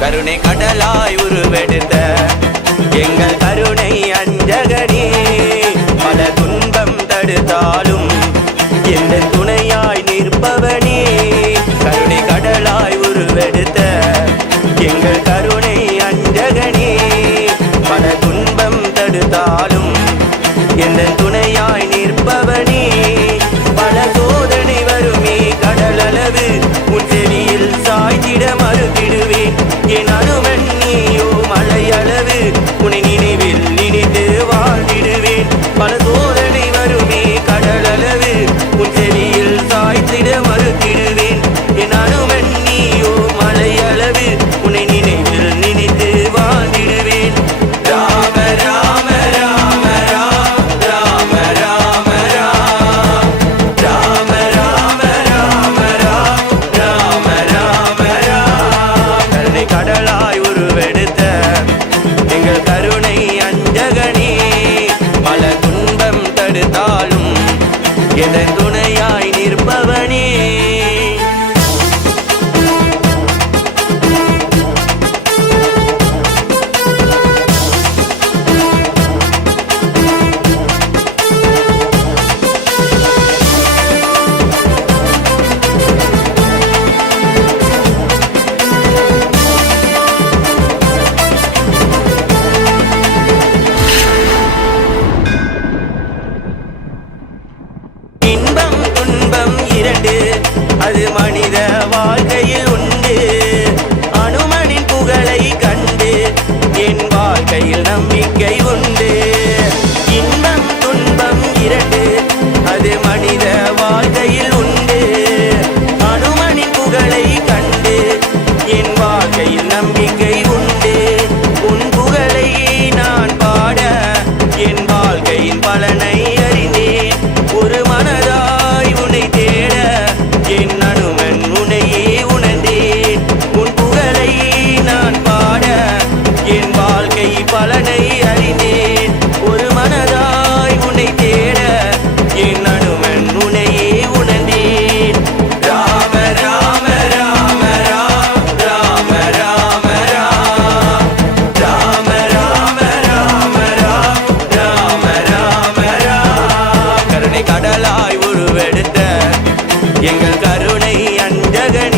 கருணை கடலாய் உருவெடுத்த எங்கள் கருணை அஞ்சகனே, பல துன்பம் தடுத்தாலும் எந்த துணையாய் நிற்பவனே. கருணை கடலாய் உருவெடுத்த எங்கள் கருணை அஞ்சகனே, பல துன்பம் தடுத்தாலும் எந்த துணையாய் நிற்பவனே. பல சோதனை வருமே கடலளவு, உன் செவியில் சாய்ந்திட மறுத்திடுவேன். என் அனுமன் நீயோ மலையளவு, உன்னை நினைவில் நினைத்து வாழ்ந்திடுவேன். பல சோதனை வருமே கடலளவு, உன் செவியில் சாய்ந்திட மறுத்திடுவேன். என் அனுமன் நீயோ மலையளவு, உன்னை நினைவில் நினைத்து வாழ்ந்திடுவேன். ராம ராம ராம ராம ராம ராம ராம ராம ராம ராம ராம ராம. கருணை கடலாய் உருவெடுத்த எங்கள் கருணை அஞ்சகனே, பல துன்பம் தடுத்தாலும் எதன் துணையாய் நிற்பவனே. இன்பம் துன்பம் இரண்டு அது மனித வாழ்க்கையில் உண்டு. அனுமனின் புகழை கண்டு என் வாழ்க்கையில் நம்பிக்கை உண்டு. இன்பம் துன்பம் இரண்டு அது மனித வாழ்க்கையில் உண்டு. அனுமனின் புகழை கண்டு என் வாழ்க்கையில் நம்பிக்கை உண்டு. உன் புகழை நான் பாட என் வாழ்க்கையின் பலனை அறிந்தேன். ஒரு மனதாய் உன்னை தேட என் அனுமன் உன்னையே உணர்ந்தேன். உன் புகழை நான் பாட என் வாழ்க்கை பலனை அறிந்தேன். ஒரு மனதாய் உன்னை தேட என் அனுமன் உன்னையே உணர்ந்தேன். ராம ராம ராம ராம ராம ராம ராம ராம ராம ராம ராம ராம. கருணை கடலாய் உருவெடுத்த எங்கள் கருணை அஞ்சகனே,